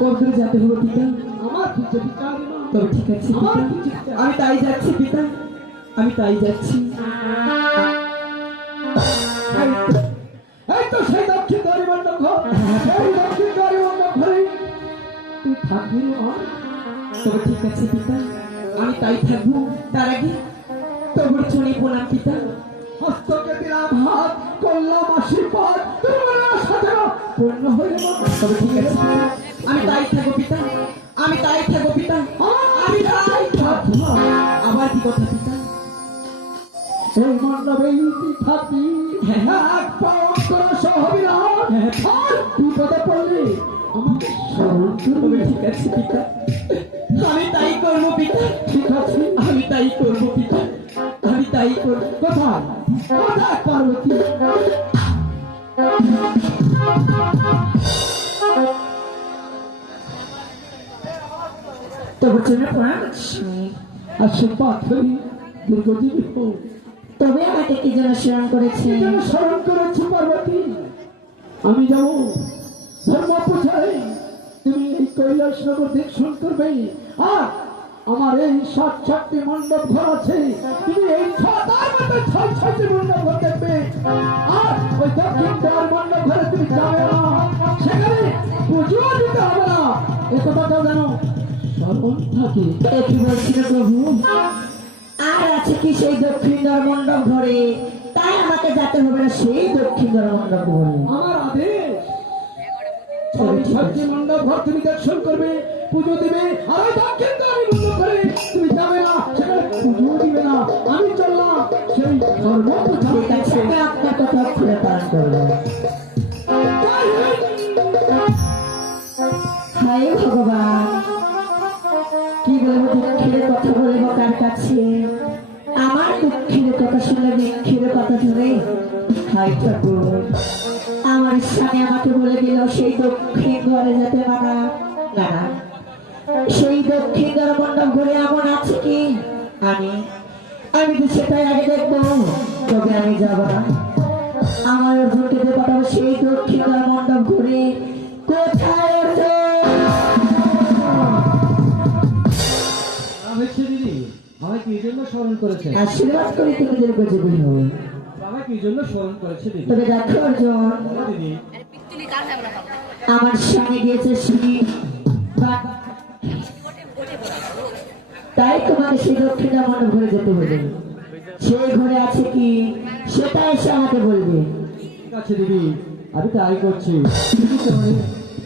কবরে যেতে হবে পিতা। আমার পিছে পিতা তবে ঠিক আছে পিতা, আমি তাই যাচ্ছি পিতা, আমি তাই যাচ্ছি। এই তো সেই দক্ষিণ দ্বারে মণ্ডপ ঘর, সেই দক্ষিণ দ্বারে মণ্ডপ ঘরে তুই থাকবি না। তবে ঠিক আছে পিতা, আমি তাই থাকবো। তার আগে তবুর চুনি প্রণাম পিতা। হস্তকে দিলাম হাত, করলাম আশীর্বাদ, তোমার সাথে পূর্ণ হইল। তবে ঠিক আছে পিতা, আমি তাই থাকবো পিতা, আমি তাই থাকবো পিতা, আমি তাই থাকবো। আবার কি কথা পিতা? এই মণ্ডপেই তুই থাকবি, এক পাওয়া করা সহবি না। আর বিপদে পড়লে আমাকে স্মরণ করবে। ঠিক আছে পিতা, আমি তাই করবো পিতা। ঠিক আছে, আমি তাই করবো পিতা, আমি তাই করবো। কোথায় কোথায় পার্বতী? তবুর জন্য প্রণাম করছি। আশীর্বাদ করি দীর্ঘজীবী হোক। তবে আমাকে কি যেন স্মরণ করেছে? যেন স্মরণ করেছি পার্বতী, আমি যাবো ধর্ম পূজায়, তুমি এই কৈলাস নগর দেখশন করবে। আর আমার এই ৬৭টি মণ্ডপ ঘর আছে, তুমি এই তার মধ্যে ৬৬টি মণ্ডপ ঘর দেখবে। আর ওই দক্ষিণ দ্বার মণ্ডপ ঘরে তুমি যাবে না, সেখানে পুজো দিতে হবে না। এ কথাটাও জানো, স্মরণ থাকে। কি বলছিল প্রভু? আর আছে কি সেই দক্ষিণ দ্বার মণ্ডপ ঘরে? তাই আমাকে যেতে হবে না সেই দক্ষিণ দ্বার মণ্ডপ ঘরে। আমার আদেশ, ৬৬টি মণ্ডপ ঘর তুমি দর্শন করবে, পুজো দিবে। আর ওই দক্ষিণ দ্বার মণ্ডপ ঘরে তুমি যাবে না, সেখানে পুজো দিবে না। আমি চললাম সেই ধর্ম পূজা। ঠিক আছে, আমি আপনার কথা খুলে পালন করবো। হায় ভগবান, কি বলবো? দুঃখের কথা বলবো কার কাছে? আমার দুঃখের কথা শুনলে দুঃখের কথা ধরে। হায় ঠাকুর, আমার স্বামী আমাকে বলে দিল সেই দক্ষিণ ঘরে যেতে মানা। না না, সেই দক্ষিণ ঘর মণ্ডপ ঘরে এমন আছে কি? আমি আমি তো সেটাই আগে দেখবো, তবে আমি যাবো না। আমার অর্জুনকে দিয়ে পাঠাবো সেই দক্ষিণ ঘর মণ্ডপ ঘুরে। কোথায় অর্জুন? দিদি আমাকে কি জন্য স্মরণ করেছে? আশীর্বাদ করি তুমি দীর্ঘজীবী হও। আমাকে কি জন্য স্মরণ করেছে দিদি? তবে দেখো অর্জুন, দিদি আমার স্বামী গিয়েছে শিব, তাই তোমাকে সেই দক্ষিণ মণ্ডপ ঘুরে যেতে হবে। সেই ঘরে আছে কি সেটা এসে আমাকে বলবে। ঠিক আছে দিদি, আমি তাই করছি।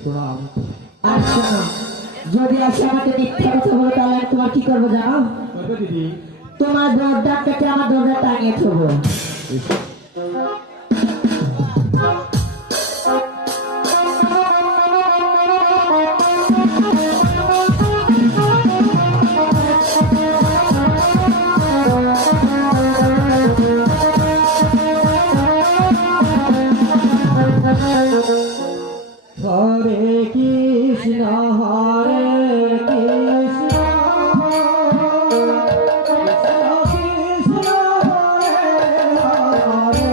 প্রণাম। আর শোনো, যদি আসে আমাকে মিথ্যা কথা বলো তাহলে আমি তোমার কি করবো জানো? করবে দিদি। তোমার দরজাটাকে আমার দরজা টাঙিয়ে থবো। হরে কৃষ্ণ হরে কৃষ্ণ, কৃষ্ণ কৃষ্ণ হরে হরে,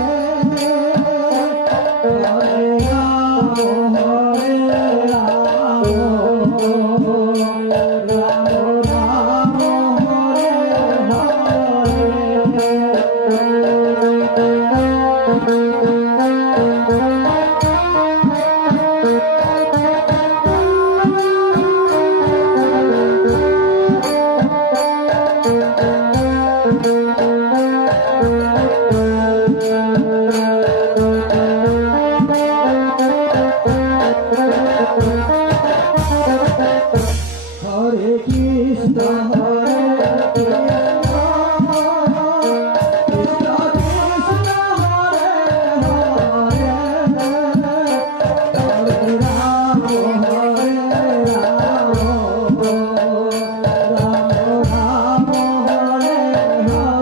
হরে রাম হরে রাম, রাম রাম হরে হরে কৃষ্ণ হরে কৃষ্ণ, কৃষ্ণ কৃষ্ণ হরে হরে, হরে রাম হরে রাম, রাম রাম হরে হরে।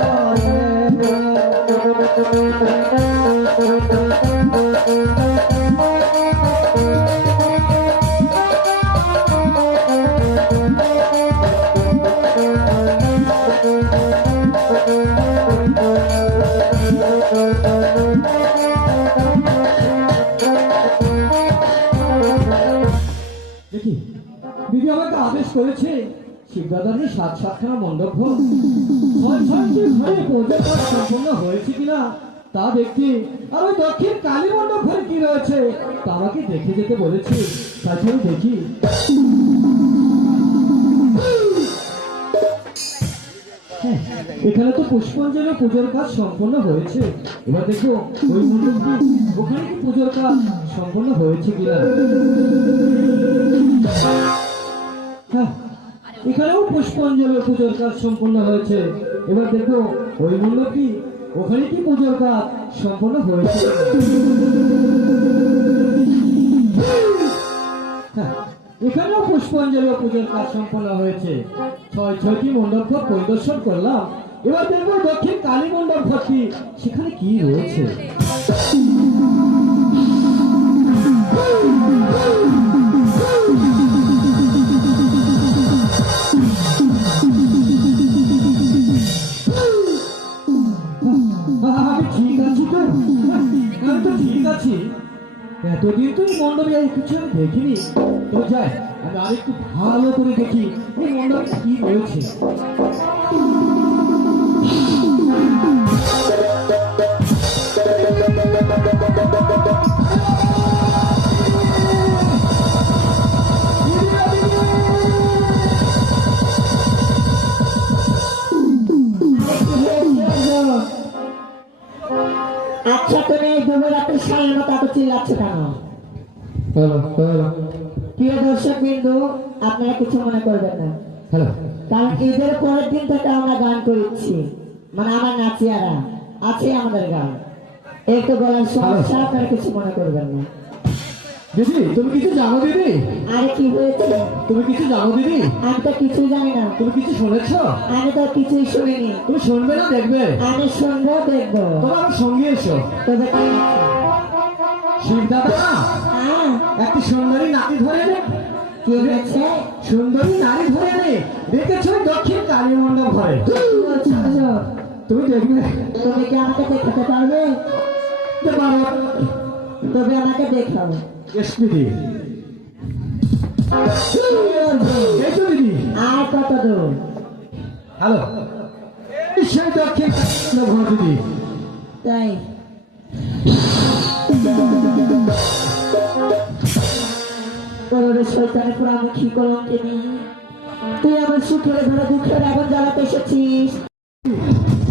হয়েছে শিবদাদার সাত সাতখানা মণ্ডপ ঘর ছয় ছয়টি ঘরে পুজোর কাজ সম্পূর্ণ হয়েছে কিনা তা দেখতে আর ওই দক্ষিণ কালী মণ্ডপ ঘরে কি রয়েছে তা আমাকে দেখে যেতে বলেছে তাই আমি দেখি। হ্যাঁ, এখানে তো পুষ্পাঞ্জলি পুজোর কাজ সম্পূর্ণ হয়েছে। এবার দেখো ওই মণ্ডপটি ওখানে কি পুজোর কাজ সম্পূর্ণ হয়েছে কিনা। হ্যাঁ, এখানেও পুষ্পাঞ্জলি পুজোর কাজ সম্পূর্ণ হয়েছে। এবার দেখো ওই মণ্ডপটি ওখানে কি পুজোর কাজ সম্পূর্ণ হয়েছে। হ্যাঁ, এখানেও পুষ্পাঞ্জলি পুজোর কাজ সম্পন্ন হয়েছে। ছয় ছয়টি মণ্ডপ ঘর পরিদর্শন করলাম। এবার দেখবো দক্ষিণ কালী মণ্ডপ ঘরটি সেখানে কি রয়েছে। আমি ঠিক আছি তো, আমি তো ঠিক আছি। এতদিন তো এই মণ্ডপে কিছু আমি দেখিনি। তো যাই, আমি আরেকটু ভালো করে দেখি এই মণ্ডপে কি রয়েছে। আচ্ছা, তুমি দুপুর রাত্রে সাড়ে মতো এত চিল্লাচ্ছ কেন? প্রিয় দর্শক বিন্দু, আপনারা কিছু মনে করবেন না, কারণ ঈদের পরের দিন থেকে আমরা গান করেছি, মানে আমার নাচিয়ারা আছে আমাদের গান, একটু গলার সমস্যা, আপনারা কিছু মনে করবেন না। দিদি তুমি কিছু জানো দিদি? আরে কি হয়েছে? তুমি কিছু জানো দিদি? আমি তো কিছুই জানি না। তুমি কিছু শুনেছ? আমি তো কিছুই শুনিনি। তুমি শুনবে না দেখবে? আমি শুনবো, দেখবো। তোমার আমার সঙ্গে এসো। তবে কি শিবদাদা হ্যাঁ, একটি সুন্দরী নারী ধরে এনে, কি হয়েছে? সুন্দরী নারী ধরে এনে দেখেছো দক্ষিণ কালী মণ্ডপ ঘরে। কি বলছো? তুমি দেখবে? তুমি কি আমাকে দেখাতে পারবে? তবে আমাকে দেখাও। এসপিডি এই তো দিদি। আর কত দূর? হ্যালো, সেই দক্ষিণ কালী মণ্ডপ ঘর দিদি। তাই তোরে শয়তানের পুরো আমি কি করলাম তুমি? তুই আমার সুখের ঘরে দুঃখের আগুন জ্বালাতে এসেছিস।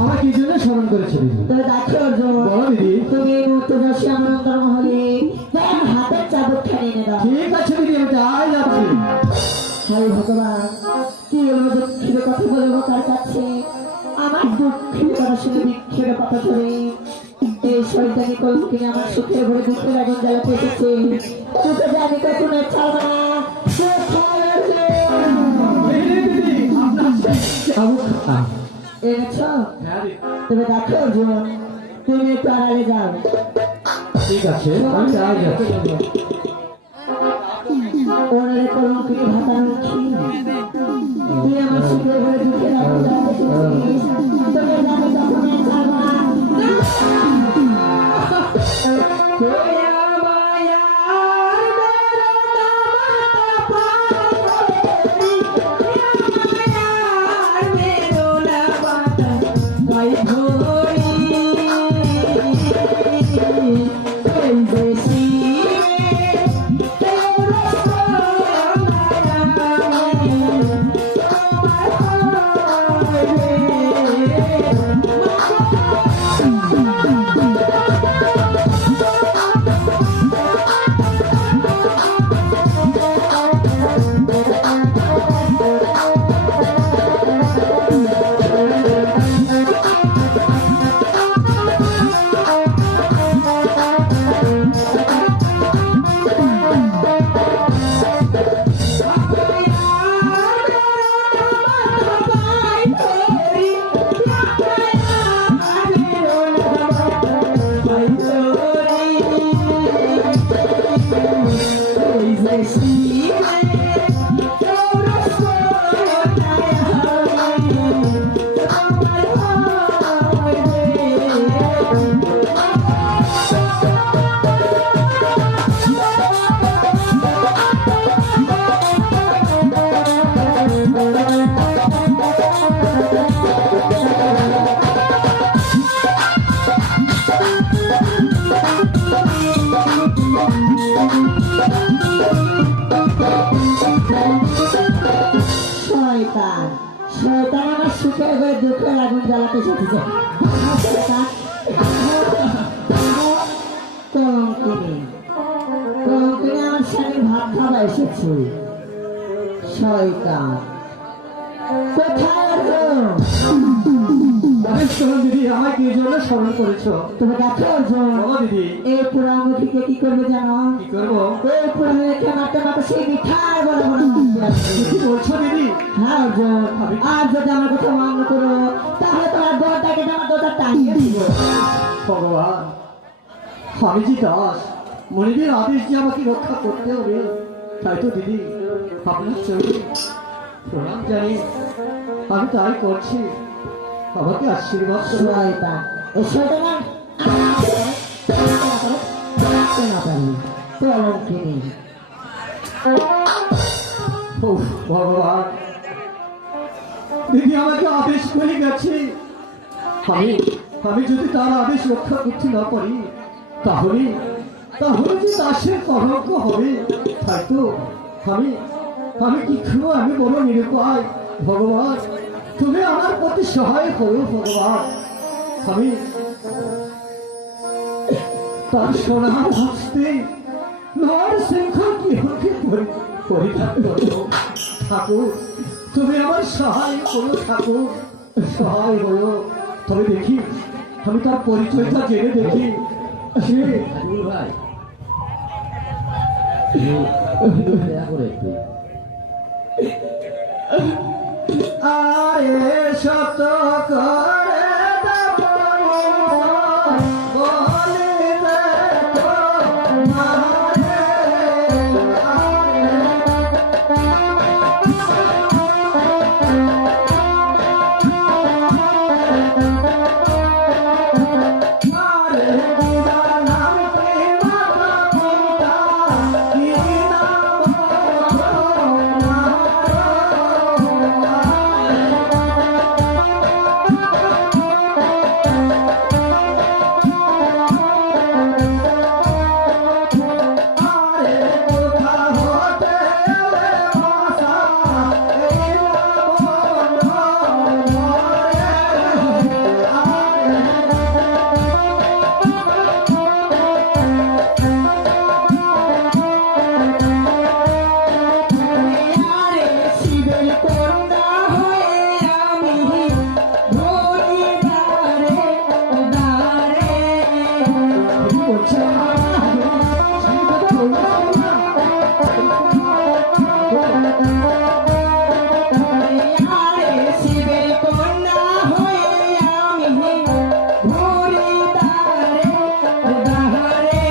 আমার কি জন্য স্মরণ করেছে দিদি? তবে দেখো অর্জুন, বলো দিদি। তুমি এই মুহূর্তে বসে আমার অন্তর্মহলে তাই আমার হাতের চাবুক খাইয়ে এনে দাও। ঠিক আছে দিদি, আমি যাই যাচ্ছি। হাই ভগবান, কি বলবো, দুঃখের কথা বলবো কার কাছে? আমার দুঃখের কথা শুনে দুঃখের কথা ধরে এই শয়তানি কলঙ্কিনী আমার সুখের ঘরে দুঃখের আগুন জ্বালাতে এসেছে। তোকে যে আমি কখনো ছাড়বো না। এই রে দিদি, আপনার সেই চাবুক খান। এনেছ? হ্যাঁ দিদি। তবে দেখো অর্জুন, তুমি একটু আড়ালে যাও। ঠিক আছে, আমি যাই যাচ্ছি। ওনারে কলঙ্কিনী ভাতামুখী, তুই আমার সুখের ঘরে দুঃখের আগুন জ্বালাতে এসেছিস। তোকে যে আমি কখনো ছাড়বো না। শয়তান শয়তান আমার সুখে করে দুঃখে লাগুন জ্বালাতে এসেছে কলঙ্কিনী কলঙ্কিনী আমার স্বামীর ভাত খাওয়া এসেছে শয়তান কোথায় গো? বেশ করুন দিদি, আমায় কি জন্য স্মরণ করেছো? তুমি দেখো অর্জুন বলো দিদি, এই পুরামুখীকে কি করবে জানো? কি করবো? এই পুরামুখীকে মারতে মারতে সেই মিঠাই বড় বড় মাছ আছে। কি বলছো দিদি? হ্যাঁ অর্জুন, আর যদি আমার কথা মান্য করো তাহলে তোমার দরটাকে আমার দরটা টাঙিয়ে দিব। ভগবান, আমি যে দাস, মনিবের আদেশ যে আমাকে রক্ষা করতে হবে, তাই তো দিদি আপনার চোখে প্রণাম জানি, আমি তাই করছি, আমাকে আশীর্বাদ করো। শয়তান এই শয়তান কলঙ্কিনী উফ, ভগবান, দিদি আমাকে আদেশ করে গেছে, আমি আমি যদি তার আদেশ রক্ষা করতে না পারি তাহলে তাহলে যে দাসের কলঙ্ক হবে, তাই তো আমি আমি কি করবো? আমি বড় নিরুপায়। ভগবান, তুমি আমার প্রতি সহায় হও ভগবান। আমি তার সোনার হস্তে নর শৃঙ্খল কি হতে পরিধান করবো। ঠাকুর, তুমি আমার সহায় করো ঠাকুর, সহায় হও। তবে দেখি, আমি তার পরিচয়টা জেনে দেখি। সে ভাই দয়া করে একটু আরে শত করে বলে দেখো মারে, আরে নাম কি মাতা পিতা কি আরে শিবের কন্যা হয়ে আমি ধরি দারে দারে আরে শিবের কন্যা হয়ে আমি ধরি দারে দারে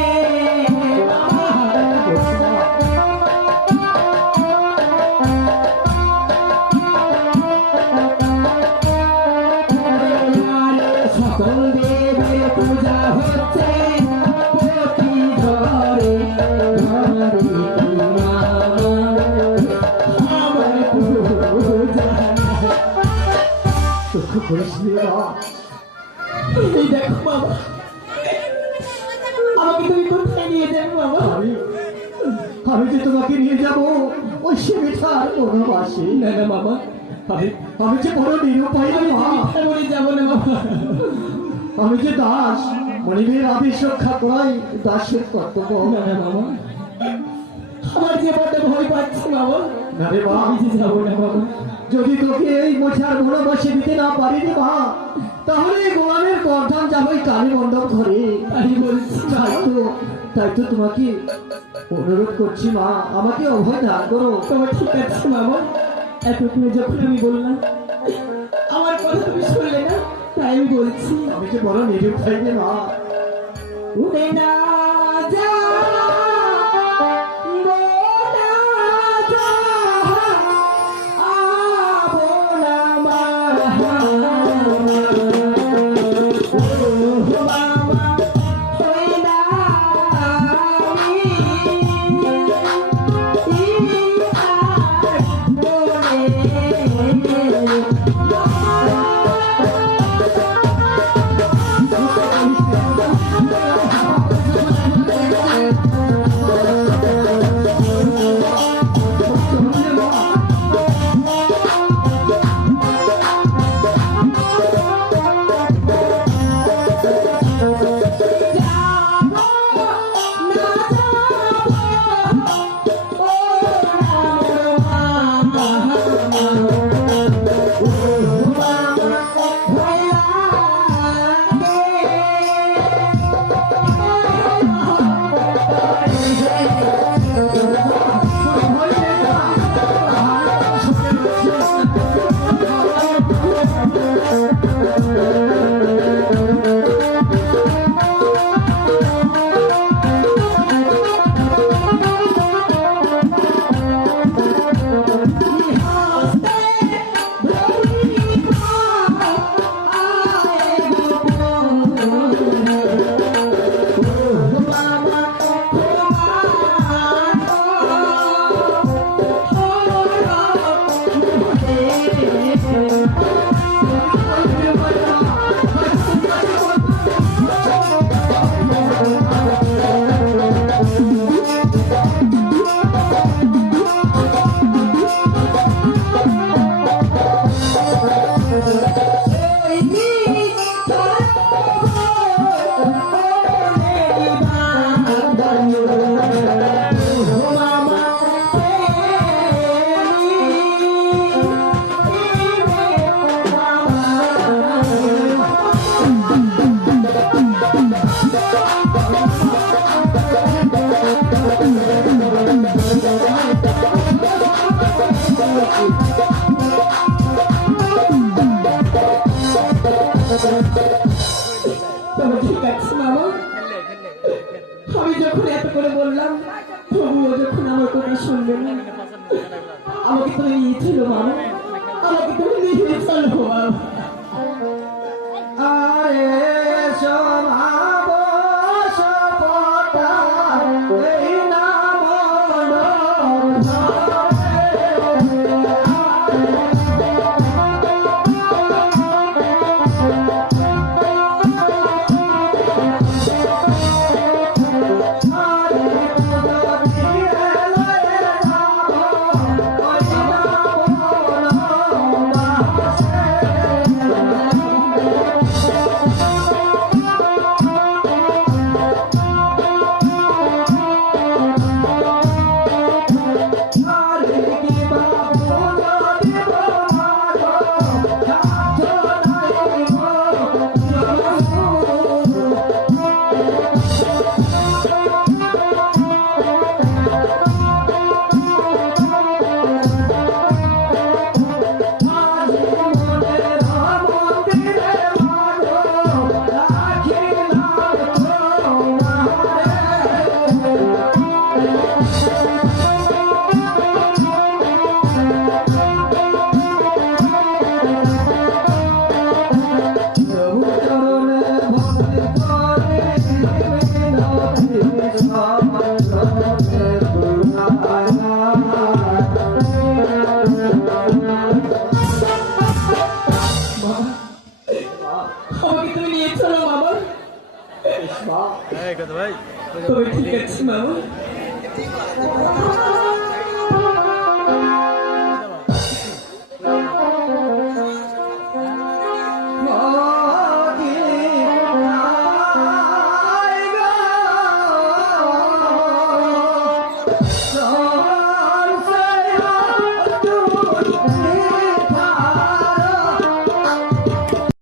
সকল দেবের পূজা হচ্ছে প্রতি ঘরে ঘরে আমার পূজা দুঃখ করিস রে বাবা। এই দেখো বাবা আমাকে তুমি কোথায় নিয়ে যাবে বাবা আমি আমি যে তোমাকে নিয়ে যাব ওই সেমিঠার বনবাসে। না না বাবা আমি আমি যে বড় নিরুপায় রে মা। মনে যাবো না বাবা আমি যে দাস, মনিবের আদেশ রক্ষা করাই দাসের কর্তব্য। না না বাবা আমার যে বড় ভয় পাচ্ছে বাবা না রে মা, আমি যে যাবো না বাবা যদি তোকে এই মোছার বনবাসে দিতে না পারি রে মা, তাহলে এই গোলামের গর্দান যাবো এই কালী মণ্ডপ ঘরে। তাই বলছি তাই তো তোমাকে অনুরোধ করছি মা, আমাকে অভয় দান করো। তোমার ঠিক আছে বাবা এতক্ষণে যখন আমি বললাম আমার কথা তুমি শুনলে না তাই আমি বলছি আমি যে বড় নিরুপায় রে মা। উড়ে না যা বোনা যা আবোনা মারা ও বাবা হই না আমি বলে তবে ঠিক আছে মামা, আমি যখন এত করে বললাম তবুও যখন আমার কথা শুনবে না, আমাকে তুমি নিয়ে ছিল মামা, আমাকে তুমি নিয়ে চলো মামা। আরে সমাব সপটা এই নাম আমাকে তুমি নিয়ে চলো মামা। তবে ঠিক আছে মামা। সব